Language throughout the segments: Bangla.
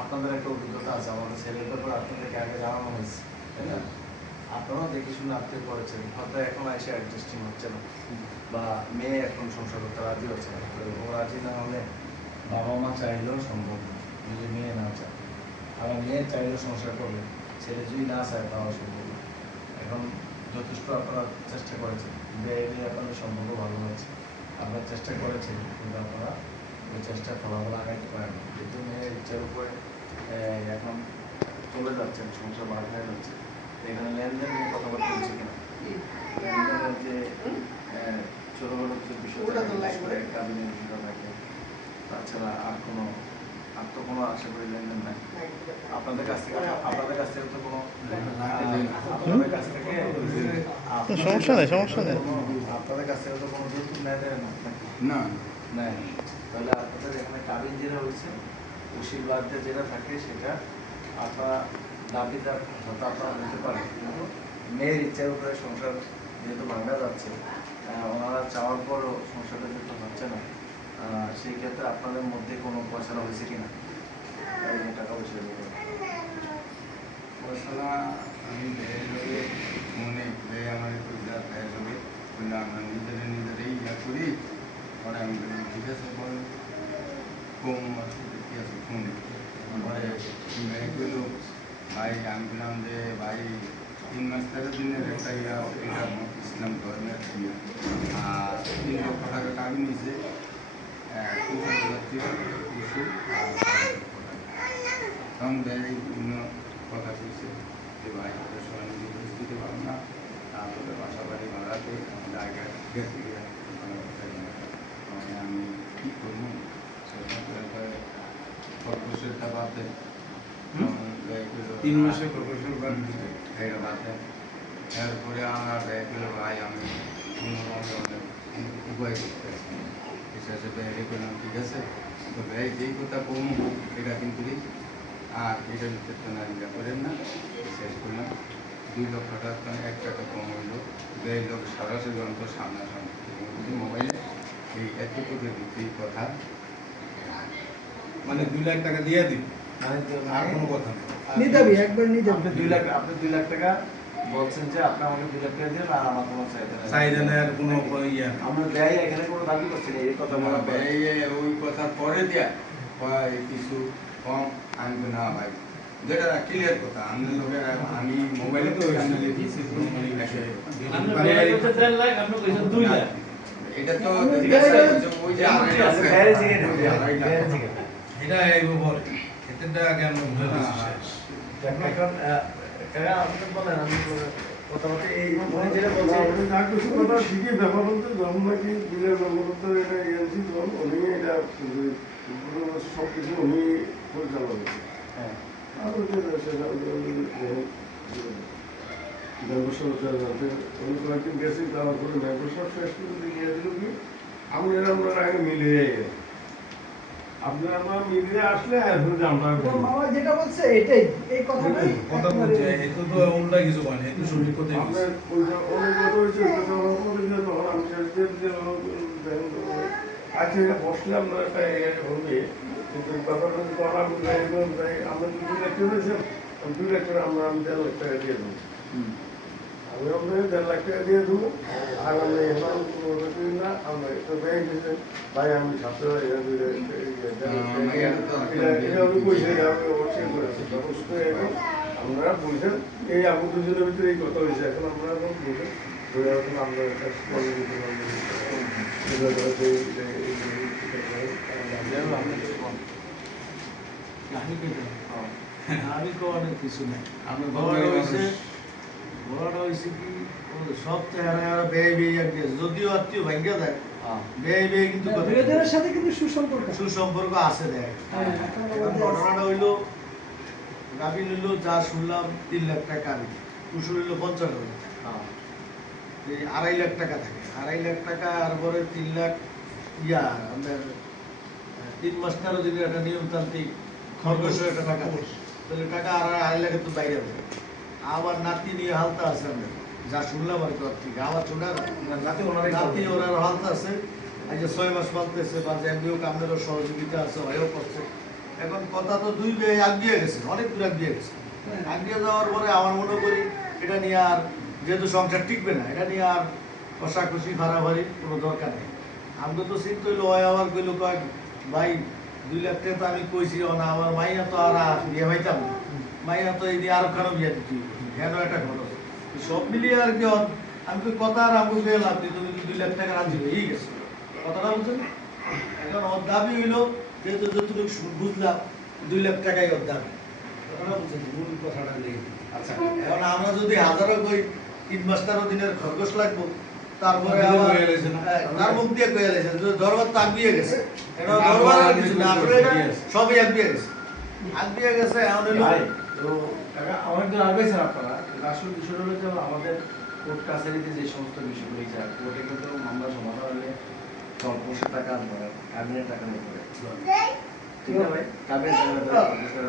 আপনাদের একটা অভিজ্ঞতা আছে, আমাদের ছেলের ব্যাপারে আপনাদেরকে আগে জানানো হয়েছে, তাই না? আপনারাও দেখে শুনে আত্মীয় করেছেন, হয়তো এখন এসে অ্যাডজাস্টিং হচ্ছে না, বা মেয়ে এখন সংসার করতে রাজি হচ্ছে না। ও রাজি না হলে বাবা মা চাইলেও সম্ভব না, যদি মেয়ে না চায়। আবার মেয়ে চাইলেও সংসার করবে, ছেলে যদি না চায় তাও সম্ভব না। এখন যথেষ্ট আপনারা চেষ্টা করেছেন, বিয়ে আপনাদের সম্পর্ক ভালো হয়েছে, আপনারা চেষ্টা করেছেন, কিন্তু আপনারা ওই চেষ্টার ফলাফল আগাইতে পারেন না। যেহেতু মেয়ের ইচ্ছার উপরে এখন চলে যাচ্ছেন, সংসার বার হয়ে যাচ্ছে, এখানে লেনদেন নিয়ে কথাবার্তা হচ্ছে কিনা, লেনদেনের যে ছোটখাটো যে বিষয়টা কাবিনের বিষয়টা থাকে, তাছাড়া আর তো কোনো আশা করি লেনদেন নাই আপনাদের কাছ থেকে। আপনাদের কাছ থেকে তো কোনো আপনাদের কাছ থেকে সমস্যা নেই, সমস্যা নেই। আপনাদের কাছ থেকে তো কোনো যৌতুক নেয় না, নেয়। তাহলে আপনাদের এখানে কাবিন যেটা হয়েছে, উশির বাদে যেটা থাকে সেটা আপনারা দাবিদার হয়তো আপনারা নিতে পারেন, কিন্তু মেয়ের ইচ্ছার উপরে সংসার যেহেতু ভাঙা যাচ্ছে, ওনারা চাওয়ার পরও সংসারটা যেহেতু হচ্ছে না, সেই ক্ষেত্রে আপনাদের মধ্যে কোনো ফয়সালা হয়েছে কিনা, টাকা পয়সা নিয়ে? ফয়সালা আমি মনে ব্যয় আমার ব্যয় হবে বললে আমরা নিজেরাই ইয়া করি। পরে আমি ঠিক আছে বল কম আছে কি আছে ফোনে পরে ব্যয় করলো ভাই। আমি বললাম যে ভাই 3 মাস 13 দিনের একটা ইয়া এটা ইসলাম ধর্মের ইয়া, আর 3 লক্ষ টাকা কাবি নিয়েছে, 50,000 তখন ব্যয় বিভিন্ন কথা বলছে যে ভাই ওদের সবাই নিজে বুঝ দিতে পারো না, তারপরে বাসা বাড়ি ভাড়াতে জায়গায় গেছে আমি কী করবো, কর্পোরেশনটা বাদে 3 মাসে কর্পোরেশন বাদ দিতে এটা বাদে। এরপরে আমার ব্যয় করলো ভাই আমি অন্যরকম উপায় করতে এসে ব্যয় করলাম, ঠিক আছে তো ব্যয় যেই কথা কম এটা কিন্তু আর এটার ভিতরে না ইয়া করেন না। শেষ করলাম 2 লক্ষ টাকা 1 টাকা কম হইলো, ব্যয় লোক সরাসরি অন্তর সামনাসামনি মোবাইলে এই এতটুকুর ভিত্তির কথা, মানে 2 লাখ টাকা দিয়ে দিন, আর কোনো কথা নেই। একবার নিয়ে যাবেন। আপনি 2 লাখ টাকা বলছেন যে আপনি আমাকে 2 লাখ টাকা দিন, আর আমার কোনো চাহিদা নেই, আর কোনো ইয়া আমরা ব্যয় এখানে কোনো দাবি করছি না, এই কথা বলা ব্যয় ওই কথা পরে দেয়া কিছু কম আনবে না ভাই, যেটা ক্লিয়ার কথা। আমি মোবাইলে তো এটা তো ওই যে এটা এইভাবে বলে এতেটা আগে আমরা বুঝে এখন আপনি বলেন, আমি কথা বলতে এই যেটা বলছি কথা ঠিকই ব্যাপার বলতে ধর্ম নাকি বিলের ব্যাপার এটা এজেন্সি ধর্ম উনি এটা সব কিছু উনি পরিচালনা করছে। হ্যাঁ, আর ব্যবসা উনি কয়েকদিন গেছি, তারপরে ব্যবসা শেষ করে দিয়ে দিল কি আমরা আগে মিলিয়ে গেল। আপনারা মিলিয়ে আসলে আমরা যেটা বলছে এটাই, এই কথাটাই কথা বলছে, এটা তো অন্য কিছু হয় না, এটা সঠিক কথাই বলছে। আচ্ছা এটা বসলাম না একটা হবে, কিন্তু ব্যাপারটা আমরা 2 লাখ টাকা 2 লাখ টাকা আমি 1.5 লাখ টাকা দিয়ে দেবো। আমি আপনাকে 1.5 লাখ টাকা দিয়ে দেবো, আর আমি এখন না আমরা একটা ব্যাংক দিয়েছে ভাই আমি 7,000 আমরা বলছেন এই আমি দুজনের ভিতরে এই কথা হয়েছে। এখন আমরা এখন বলছেন এখন আমরা আমি তো অনেক কিছু নেই। আমি বড়টা হয়েছে কি সব চেহারা ব্যয় ব্যয় আর কি, যদিও আত্মীয় ভাঙ্গা যায় ব্যয় ব্যয় কিন্তু বিরোধীদের সাথে কিন্তু সুসম্পর্ক আছে দেয়। ঘটনাটা হইলো গাভীর হইলো যা শুনলাম 3 লাখ টাকা, কুসুর হইলো 50,000, এই 2.5 লাখ টাকা থাকে। 2.5 লাখ টাকা আর পরে 3 লাখ আমাদের 3 মাস 13 দিনের একটা নিয়মতান্ত্রিক খরগোশ একটা টাকা, তাহলে টাকা আর 2.5 লাখের তো বাইরে হবে। আবার নাতি নিয়ে হালতা আছে আমাদের, যা শুনলাম আর কি থেকে আবার ছোটা নাতি ওনার হালতা আছে। এই যে 6 মাস পালতেছে, বা যে এমনিও কামনেরও সহযোগিতা আছে, হয়েও করছে, এখন কথা তো দুই বে আগিয়ে গেছে, অনেক দূর আগিয়ে গেছে। আগিয়ে যাওয়ার পরে আমার মনে করি এটা নিয়ে আর যেহেতু সংসার টিকবে না, এটা নিয়ে আর কষাকষি ফাড়াফাড়ি কোনো দরকার নেই। আমি তো চিন্তা হইলো হয় আবার কইলো কয়েক ভাই 2 লাখ টাকা তো আমি কইছি না, আমার মাইয়া তো আর বিয়ে হইতাম না, মাইয়া তো এই দিয়ে আরো কারো বিয়ে দিচ্ছি, কেন একটা ঘটনা সব মিলিয়ে আর কি আমি তো কথা আর আমি গেলাম তুমি 2 লাখ টাকা রাজি হয়েই গেছে, কথাটা বুঝছেন। এখন ওর দাবি হইলো যেহেতু যতটুকু বুঝলাম 2 লাখ টাকাই ওর দাবি, কথাটা বুঝছেন, মূল কথাটা নেই। আচ্ছা এখন আমরা যদি হাজারো কই 3 মাস 13 দিনের খরগোশ লাগবো, তারপরে আবার তার মুখ দিয়ে কয়ে গেছে দরবার তো আগিয়ে গেছে, এটা দরবার আর কিছু না, আসলে এটা সবই আগিয়ে গেছে, আগিয়ে গেছে। এখন হলো ভাই, তো অনেকদিন আগেছেন আপনারা, আসল বিষয়টা হলো যে আমাদের কোর্ট কাছারিতে যে সমস্ত বিষয়গুলি যায় কোর্টে কিন্তু মামলা সমাধান হলে কর্পোরেশন টাকা ধরে, ক্যাবিনেট টাকা নিয়ে ধরে, ঠিক না ভাই? ক্যাবিনেট টাকা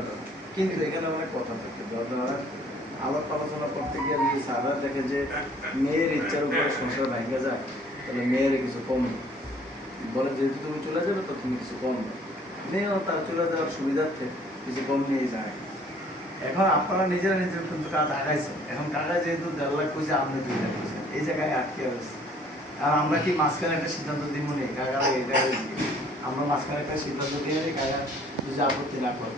ধরে, কিন্তু এখানে অনেক কথা থাকে, ধরা আলাপ আলোচনা করতে গিয়ে যদি সারা দেখে যে মেয়ের ইচ্ছার উপরে সংসার ভেঙে যায়, তাহলে মেয়ের কিছু কম বলে, যেহেতু তুমি চলে যাবে তো তুমি কিছু কম নেই, মেয়েও তার চলে যাওয়ার সুবিধার্থে কিছু কম নিয়ে যায়। এখন আপনারা নিজেরা নিজের কিন্তু কাজ আগাইছেন, এখন কাকা যেহেতু 1.5 লাখ কইছে, আপনি 2 লাখ কইছেন, এই জায়গায় আটকে আছে। আর আমরা কি মাঝখানে একটা সিদ্ধান্ত দিব নি কাকা, এটা আমরা মাঝখানে একটা সিদ্ধান্ত দিয়ে দিই কাকা যদি আপত্তি না করে।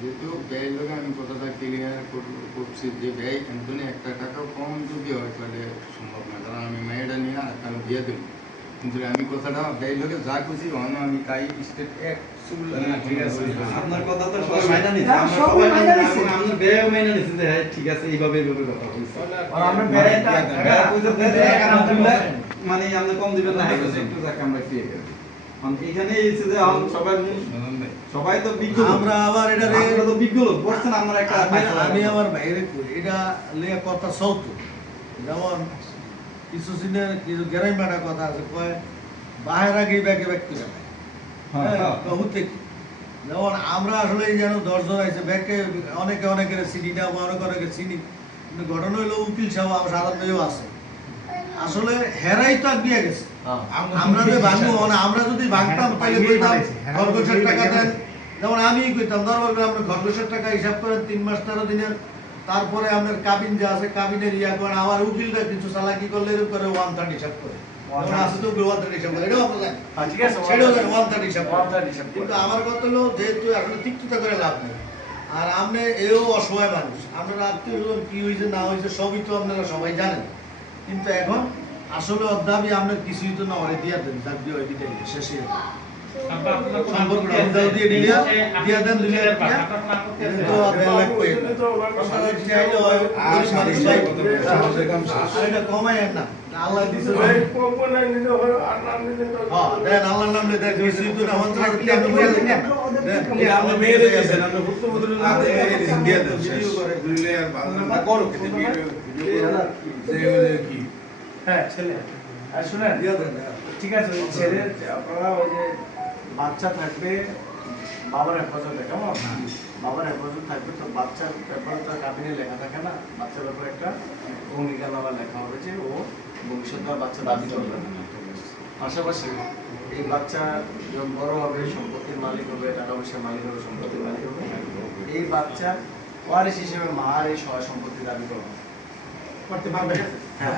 যেহেতু ব্যয়ের লোক আমি কথাটা ক্লিয়ার করছি যে ব্যয় একজনে 1 টাকাও কম যদি হয় তাহলে সম্ভব না, কারণ আমি মেয়েটা নিয়ে আর কারণ বিয়ে দেব, কিন্তু আমি কথাটা ব্যয় লোকে যা খুশি অন্য আমি তাই স্টেট এক চুল ঠিক আছে। আপনার কথা তো সবাই মাইনা নিছে, হ্যাঁ, আমরা সবাই সবাই মাইনা মাইনা নিছে। নিছি, আমরা বেও মাইনা নিছি যে হ্যাঁ ঠিক আছে এইভাবে কথা হইছে। আর আমরা ব্যয়টা মানে আমরা কম দিবেন না, হ্যাঁ একটু যাক আমরা পেয়ে গেছি। মানে এখানে এসে যে সবাই তো বিজ্ঞ লোক। আমরা আবার এটা আমরা তো বিজ্ঞ লোক, বলছেন আমরা একটা আমি আমার বাইরে করি এটা লিয়ে কথা চলতো, যেমন কিছু সিনের কিছু গ্যারাই মাটা কথা আছে, কয় বাহের আগে ব্যাগে ব্যাগ করে নেয়, হতে কি যেমন আমরা আসলে এই যেন 10 জন আছে ব্যাগকে অনেকে অনেকের চিনি না, অনেকে চিনি, কিন্তু ঘটনা হইলো উকিল সাহেব সাধারণ মেয়েও আছে, আসলে হেরাই তো আগিয়ে গেছে। আমরা যে ভাঙবো মানে আমরা যদি ভাঙতাম তাহলে কইতাম খরগোশের টাকা দেন, যেমন আমি কইতাম দরবার করে আমরা খরগোশের টাকা হিসাব করেন 3 মাস 13 দিনের, তারপরে আমাদের কাবিন যা আছে কাবিনের ইয়া করেন, আবার উকিলরা কিছু চালাকি করলে এরকম করে 1/3 হিসাব করে, যেমন আছে তো 1/3 হিসাব করে, এটাও আপনারা জানেন, ঠিক আছে, সেটাও জানেন 1/3 হিসাব করে। 1/3 হিসাব করে। কিন্তু আমার কথা হলো যেহেতু আসলে তিক্ততা করে লাভ নেই, আর আপনি এও অসহায় মানুষ, আপনার আত্মীয় স্বজন কি হয়েছে না হয়েছে সবই তো আপনারা সবাই জানেন, কিন্তু এখন আসলে অদ্যাবি আপনার কিছুই তো না হয় দিয়া দেন, যাক দিয়ে দিতে শেষে সম্পর্কটা উদ্যাও দিয়ে দিয়া দেন 2 লাখ টাকা, তো 1.5 লাখ পেয়ে চাইলে হয় গরিব মানুষ চাই, আর এটা কমায় না, আল্লাহ দিছে ভাই, কম্পনি নিলে হয় আর না নিলে তো হ্যাঁ দেন আল্লাহর নাম নিয়ে দেন, কিছুই তো না হন্ত্রা আপনি দিয়ে দেন না, দেন আমরা মেয়েরে দিয়েছেন, আমরা হুকুম বদলে না দিয়ে দিয়েছেন, দিয়ে দেন ভিডিও করে দিলে আর বাজনা করো খেতে ভিডিও কি হ্যাঁ ছেলে, আর শুনেন দিয়ে দেন। ঠিক আছে, ওই ছেলের আপনারা ওই যে বাচ্চা থাকবে বাবার হেফাজতে, কেমন বাবার হেফাজত থাকবে, তো বাচ্চার ব্যাপারে তো কাবিনে লেখা থাকে না, বাচ্চার ব্যাপারে একটা ভূমিকানামা লেখা হবে যে ও ভবিষ্যতে আর বাচ্চা দাবি করবে না। পাশাপাশি এই বাচ্চা যখন বড় হবে সম্পত্তির মালিক হবে, টাকা পয়সার মালিক হবে, সম্পত্তির মালিক হবে, এই বাচ্চা ওয়ারিশ হিসেবে মার এই সহায় সম্পত্তি দাবি করবে, করতে পারবে। হ্যাঁ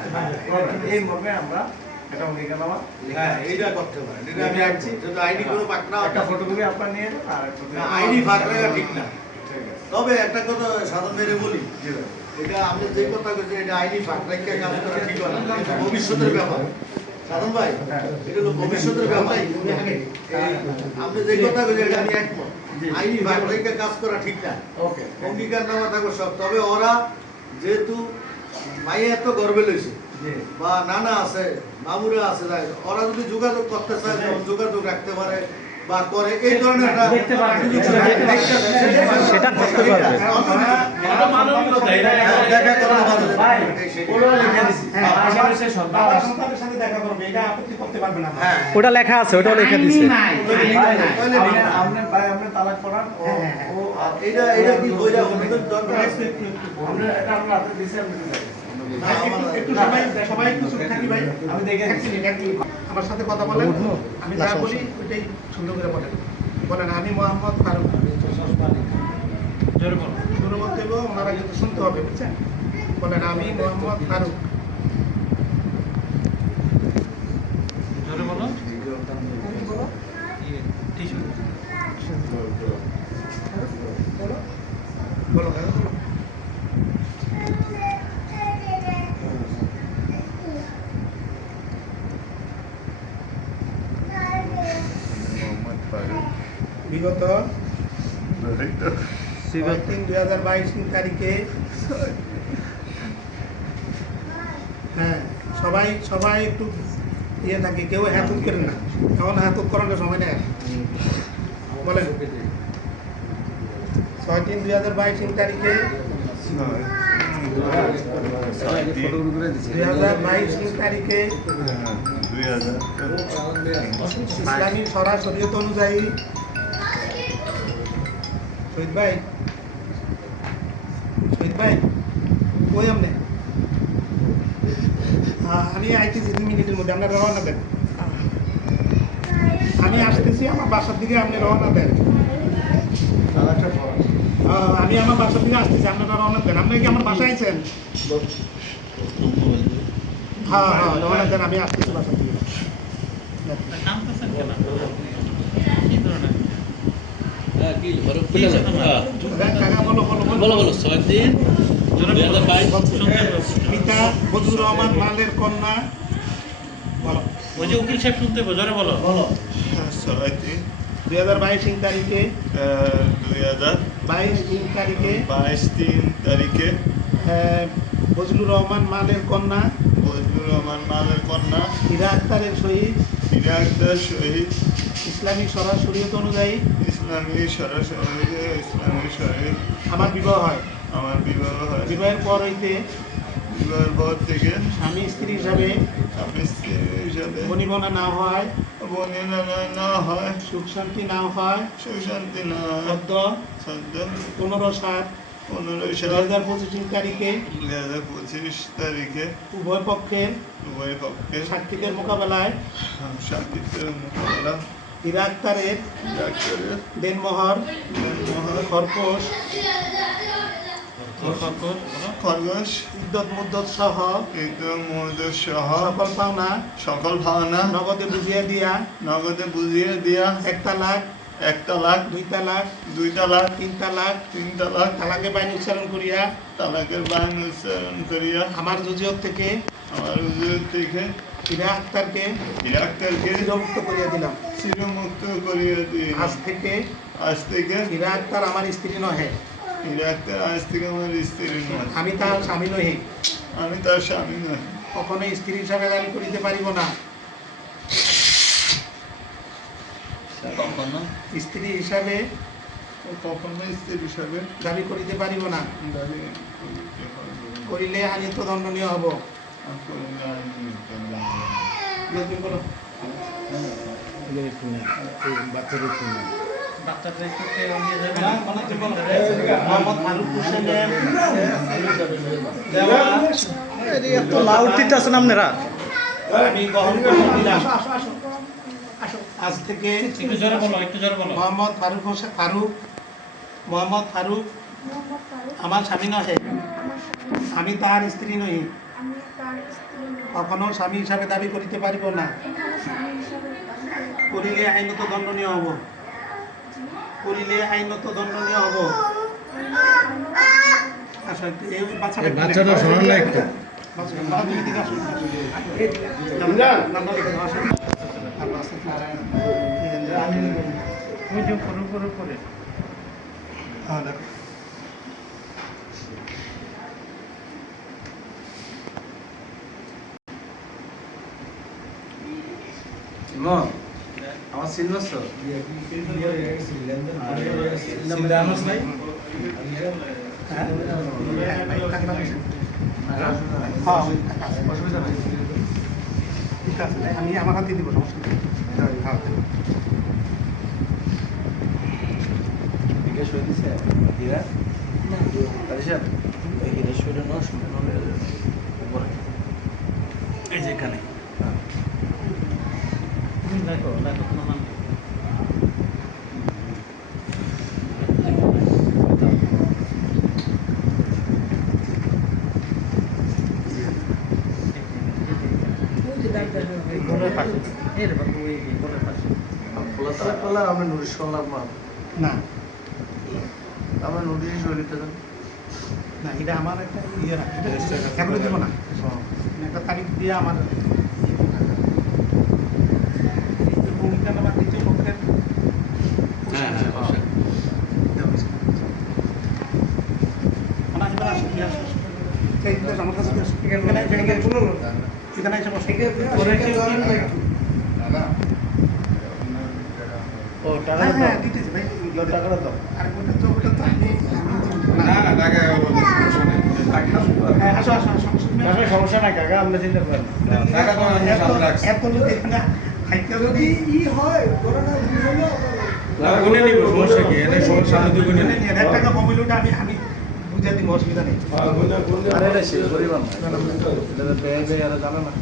এই মর্মে আমরা একটা ভূমিকানামা হ্যাঁ এইটা করতে পারেন, এটা আমি আনছি, যদি আইডি কোনো পাকনা একটা ফটোকপি আপনার নিয়ে যান, আর একটা আইডি ফাঁক রাখা ঠিক না। ঠিক আছে। তবে একটা কথা সাধারণ মেরে বলি, জি ভাই। এটা আমি যে কথা বলছি এটা আইডি ফাঁক রাখা কাজ করা ঠিক হয় না, এটা ভবিষ্যতের ব্যাপার। সাধারণ ভাই এটা হলো ভবিষ্যতের ব্যাপার, আপনি যে কথা বলছেন এটা আমি একমত, আইডি ফাঁক রাখা কাজ করা ঠিক না, ওকে অঙ্গীকার নামা থাকো সব। তবে ওরা যেহেতু মাইয়া এত গর্বে লইছে জি বা নানা আছে মামুরা আছে, ওরা যদি যোগাযোগ করতে চায় যেমন যোগাযোগ রাখতে পারে বা করে, এই ধরনের একটা সুযোগ সেটা করতে পারবে। এটা মানবিকতা, এটা দেখা করার মাধ্যমে ভাই সেটাই। ওরা লিখে দিছি, হ্যাঁ, পাশাপাশি বাবা সন্তানের সাথে দেখা করবে, এটা আপত্তি করতে পারবে না। হ্যাঁ ওটা লেখা আছে, ওটাও লিখে দিছে। আপনি তালাক করান ও ও এটা কি বইরা অনেক দরকার আছে? আমরা এটা আমরা হাতে দিছি, আপনি দেখেন ভাই, একটু সবাই একটু চুপ থাকি ভাই। আমি দেখে এক মিনিট, এক মিনিট। আমার সাথে কথা বলেন, আমি যা বলি ওইটাই সুন্দর করে বলেন। বলেন, আমি মোহাম্মদ ফারুক। জোরে বলুন। জোরে বলতে হবে, ওনারা কিন্তু শুনতে হবে, বুঝছেন? বলেন, আমি মোহাম্মদ ফারুক। জোরে বলো। টিস্যু। বলো, বলো। বিগত 6/3/2022 তারিখে হ্যাঁ সবাই একটু ইয়ে থাকে, কেউ হাতুত করেন না, এখন হাতুত করানোর সময় নেই। বলেন, 6/3/2022 তারিখে 2022 তারিখে ইসলামী শরীয়ত অনুযায়ী শহীদ ভাই কই আমনে? আমি আইতেছি 2 মিনিটের মধ্যে, আপনারা রওনা দেন। আমি আসতেছি আমার বাসার দিকে, আপনি রওনা দেন। আমি আমার বাসার দিকে আসতেছি, আপনারা রওনা দেন। আপনারা কি আমার বাসায় আছেন? হ্যাঁ রওনা দেন, আমি আসতেছি বাসার দিকে। কাকা বলো। পিতা বদরুর রহমান মালের কন্যা। বলো। ওই যে উকিল সাহেব শুনতে হবে, জোরে বলো। 2022 তারিখে 22 তারিখে বজলুর রহমান মালের কন্যা হীরা আক্তারের সহিত ইসলামিক শরীয়ত অনুযায়ী আমার বিবাহ হয়। বিবাহের পর হইতে স্বামী স্ত্রী হিসাবে বনিবনা না হয়, সুখ শান্তি না হয়, সদ্য 15/7/2025 তারিখে উভয় পক্ষের সাক্ষীদের মোকাবেলায় হীরা আক্তারের দেনমোহর খরপোশ ইদ্যত মুদ্দত সহ সকল পাওনা নগদে বুঝিয়ে দিয়া 1 তালাক 2 তালাক 3 তালাক তালাকের বাইন উচ্চারণ করিয়া আমার জুজিয়ত থেকে হীরা আক্তারকে চিরমুক্ত করিয়া দিলাম। আজ থেকে হীরা আক্তার আমার স্ত্রী নহে। আমি তার স্বামী নহি। কখনো স্ত্রী হিসাবে দাবি করিতে পারিব না। স্ত্রী হিসাবে দাবি করিতে পারিব না। করিলে আইনত দণ্ডনীয় হব। আমি গ্রহণ করলাম আজ থেকে মোহাম্মদ ফারুক আমার স্বামী নহে। আমি তার স্ত্রী নহি। কখনো স্বামী হিসাবে দাবি করিতে পারিব না। করিলে আইনত দণ্ডনীয় হব। বাচ্চাটা শোনেন না একটু। আমার চিনছ অসুবিধা নাই, ঠিক আছে, আমি আমার হাতে দিব, সমস্যা নেই। হীরা পরে এই যে এখানে দেখো দেখো কোনো নাম নেই। আমরা নোটিশ করলাম না আমরা নোটিশ শৈলীতে না এটা আমার একটা ইয়ে না এখনো দেবো না একটা তারিখ দিয়ে আমার ভূমিকা নামা দ্বিতীয় পক্ষের হ্যাঁ হ্যাঁ অবশ্যই। আমার কাছে এখানে এসে বসে ও হ্যাঁ হ্যাঁ দিতেছি ভাই টাকাটা দাও আর ওটা তো আমি না না টাকা হ্যাঁ আসো আসো আসো সমস্যা নাই কাকা আমরা চিন্তা করেন টাকা তো আমি সাথে রাখছি। এত লোক এখানে খাইতে যদি ই হয় করোনা গুনে নিব সমস্যা কি এনে সামনে দুই গুনে নিব। 1,000 টাকা কমিলে ওটা আমি বুঝা দিব অসুবিধা নেই আরে এটা শেষ করিবাম এটা ব্যাংকে আর জানা না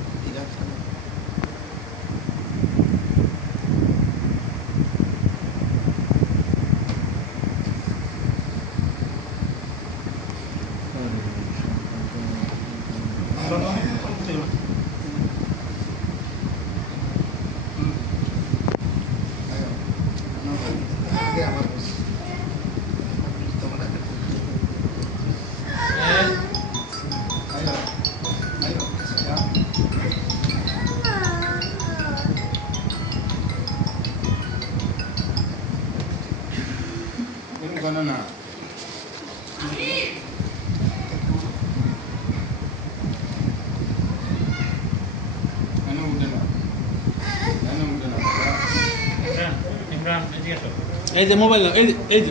কোনো না কেন উঠে না কেন উঠে না এই যে মোবাইল এই যে এই যে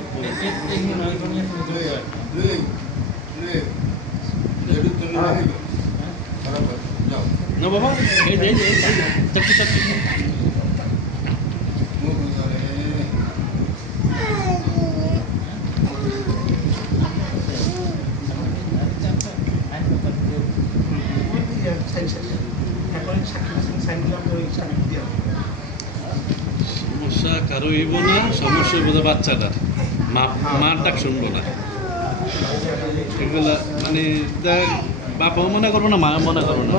যাও না বাবা এই যে এই যে চাকরি চাকরি সমস্যা কারো হইব না, সমস্যা হইব বাচ্চাটার মার ডাক শুনবো না। এগুলা মানে বাপাও মনে করবো না, মাও মনে করবো না।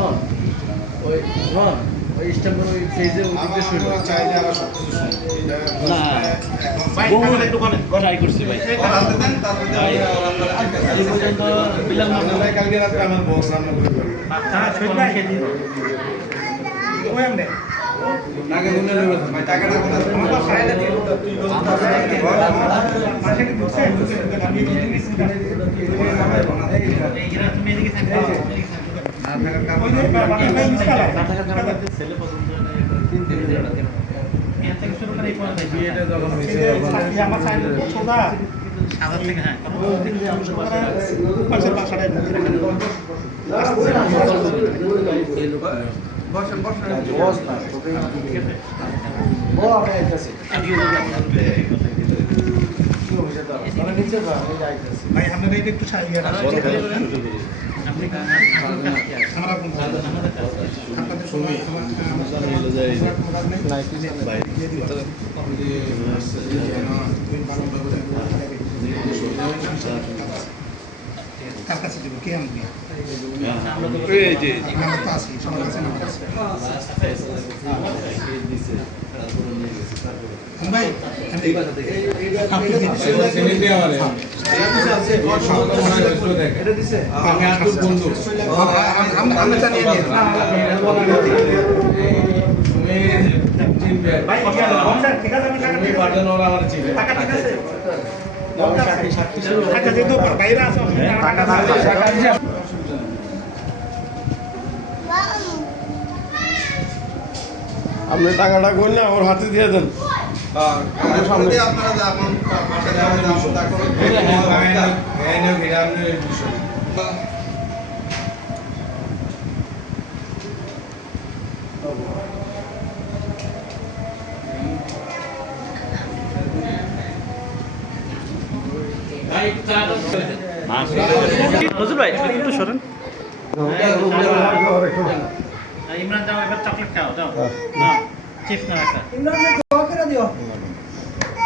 ওই রন ওই স্টেপের ওই ফেজে ওদিকে শুরু চাইলে আবার সব কিছু না বহু ট্রাই করছি ভাই। ভাই, এই পর্যন্ত বিলাম না। কালকে রাত্রে আমার বস রান্না করে টাকা গুনে নেবে ভাই টাকাটা ছেলে পছন্দ বিয়েটা যখন হয়েছে বসেন বসেন বস না তোকে ও আমি আইতাছি মানে নিচে বা আমি যাইতাছি ভাই আপনারা এটা একটু সাহায্য আপনাদের সময় কার কাছে দেবো কে আনবি এই যে আমরা তো আছি সবার কাছে নাম্বার আছে। ভাই এটা দিছে আমি আর তোর বন্ধু আমরা জানিয়ে দিই ভাই ঠিক আছে আমি টাকা দিয়ে টাকা ঠিক আছে টাকা দিয়ে তো বাইরে আসো টাকা আপনি টাকাটা করলে আমার হাতে দিয়ে দেন হুজুর ভাই একটু সরেন। আরেকটু ইমরান যাও এবার চকলেট খাও যাও চিপস না একটা